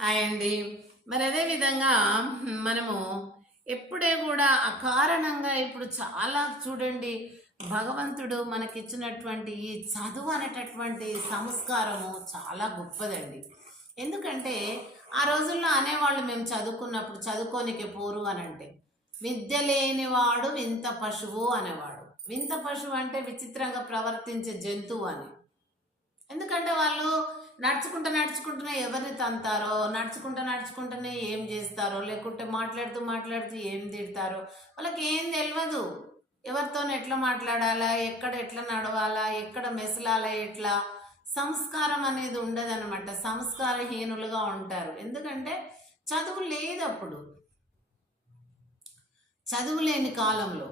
Hi అండి. మరి అదే విధంగా మనము ఎప్పుడే కూడా అకారణంగా ఇప్పుడు చాలా చూడండి, భగవంతుడు మనకిచ్చినటువంటి ఈ చదువు అనేటటువంటి సంస్కారము చాలా గొప్పదండి. ఎందుకంటే ఆ రోజుల్లో అనేవాళ్ళు, మేము చదువుకున్నప్పుడు చదువుకోనికి పోరు అని అంటే, విద్య లేనివాడు వింత పశువు అనేవాడు. వింత పశువు అంటే విచిత్రంగా ప్రవర్తించే జంతువు అని. ఎందుకంటే వాళ్ళు నడుచుకుంటూ నడుచుకుంటూనే ఎవరిని తంతారో, నడుచుకుంటూ నడుచుకుంటూనే ఏం చేస్తారో, లేకుంటే మాట్లాడుతూ మాట్లాడుతూ ఏం తిడతారో వాళ్ళకి ఏం తెలియదు. ఎవరితోని ఎట్లా మాట్లాడాలా, ఎక్కడ ఎట్లా నడవాలా, ఎక్కడ మెసలాలా, ఎట్లా సంస్కారం అనేది ఉండదన్నమాట. సంస్కారహీనులుగా ఉంటారు. ఎందుకంటే చదువు లేదప్పుడు, చదువు లేని కాలంలో.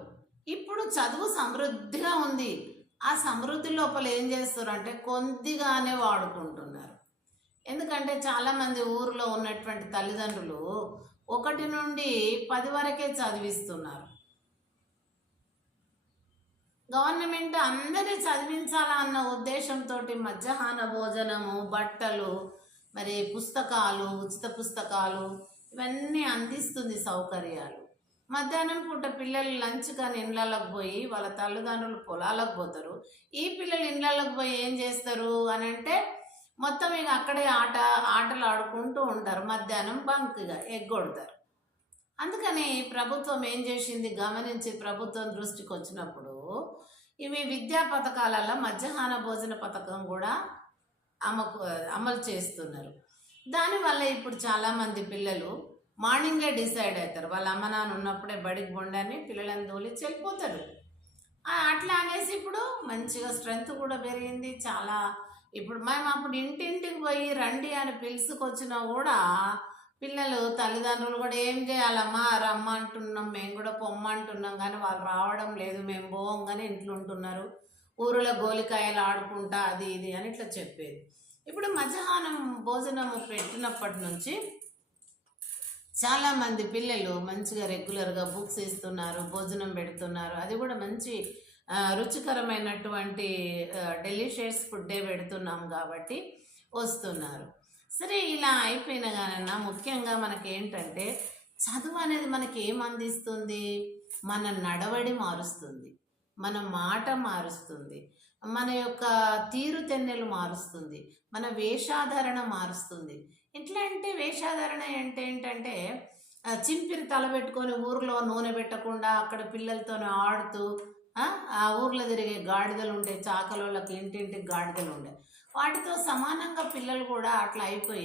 ఇప్పుడు చదువు సమృద్ధిగా ఉంది. ఆ సమృద్ధి లోపల ఏం చేస్తారు అంటే కొద్దిగానే వాడుకుంటున్నారు. ఎందుకంటే చాలామంది ఊరిలో ఉన్నటువంటి తల్లిదండ్రులు 1 నుండి 10 వరకే చదివిస్తున్నారు. గవర్నమెంట్ అందరినీ చదివించాలా అన్న ఉద్దేశంతో మధ్యాహ్న భోజనము, బట్టలు, మరి పుస్తకాలు, ఉచిత పుస్తకాలు ఇవన్నీ అందిస్తుంది సౌకర్యాలు. మధ్యాహ్నం పూట పిల్లలు లంచ్ కానీ ఇళ్ళకి పోయి వాళ్ళ తల్లిదండ్రులు పొలాలకు పోతారు. ఈ పిల్లలు ఇళ్ళకి పోయి ఏం చేస్తారు అని అంటే మొత్తం ఇక అక్కడే ఆటలు ఆడుకుంటూ ఉంటారు. మధ్యాహ్నం బంక్గా ఎగ్గొడతారు. అందుకని ప్రభుత్వం ఏం చేసింది గమనించి, ప్రభుత్వం దృష్టికి వచ్చినప్పుడు ఇవి విద్యా పథకాలలో మధ్యాహ్న భోజన పథకం కూడా అమలు చేస్తున్నారు. దానివల్ల ఇప్పుడు చాలామంది పిల్లలు మార్నింగే డిసైడ్ అవుతారు. వాళ్ళ అమ్మ నాన్న ఉన్నప్పుడే బడికి బొండని పిల్లలను తోలిచ్చి వెళ్ళిపోతారు. అట్లా అనేసి ఇప్పుడు మంచిగా స్ట్రెంగ్త్ కూడా పెరిగింది చాలా. ఇప్పుడు మేము అప్పుడు ఇంటింటికి పోయి రండి అని పిలుచుకొచ్చినా కూడా పిల్లలు తల్లిదండ్రులు కూడా ఏం చేయాలమ్మా రమ్మంటున్నాం, మేము కూడా పొమ్మంటున్నాం, కానీ వాళ్ళు రావడం లేదు, మేము పోవంగానే ఇంట్లో ఉంటున్నారు, ఊరిలో గోలికాయలు ఆడుకుంటా అది ఇది అని ఇట్లా చెప్పేది. ఇప్పుడు మధ్యాహ్నం భోజనము పెట్టినప్పటి నుంచి చాలామంది పిల్లలు మంచిగా రెగ్యులర్గా బుక్స్ ఇస్తున్నారు, భోజనం పెడుతున్నారు. అది కూడా మంచి రుచికరమైనటువంటి డెలిషియస్ ఫుడ్డే పెడుతున్నాం కాబట్టి వస్తున్నారు. సరే, ఇలా అయిపోయినా కానీ ముఖ్యంగా మనకి ఏంటంటే చదువు అనేది మనకి ఏం అందిస్తుంది? మన నడవడి మారుస్తుంది, మన మాట మారుస్తుంది, మన యొక్క తీరుతెన్నెలు మారుస్తుంది, మన వేషాధారణ మారుస్తుంది. ఎట్లా అంటే వేషాధారణ అంటే ఏంటంటే చింపిరి తల పెట్టుకొని ఊరిలో నూనె పెట్టకుండా అక్కడ పిల్లలతో ఆడుతూ, ఆ ఊర్లో తిరిగే గాడిదలు ఉండే, చాకలోళ్ళకి ఇంటింటికి గాడిదలు ఉండే, వాటితో సమానంగా పిల్లలు కూడా అట్లా అయిపోయి